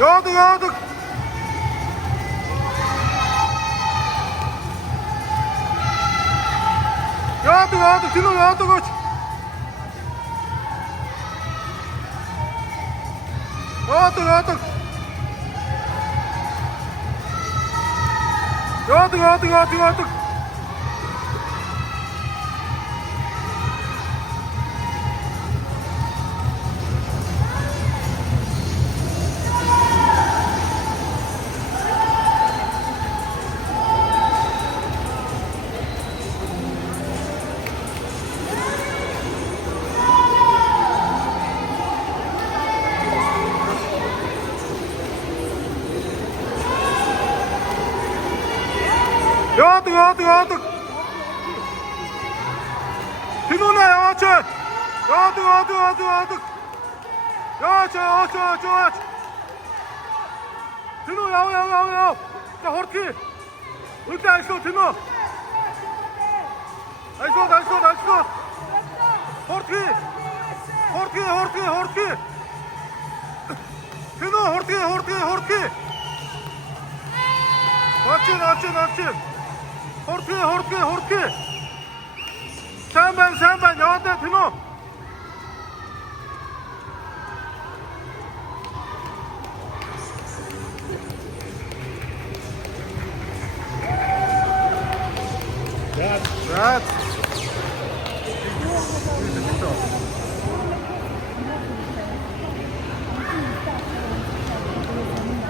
Яадаг. Яадаг. Тино яадаг оч. Яадаг. Яадаг. Яадаг. Тинуна яваач. Яадаг. Яач. Тину яв. За хортки. Үлдээ ажлуу Тину. Ажлуу. Хортки. Тину хортки. Очи. Хортки. Сайн байна. Яваад Тину. That's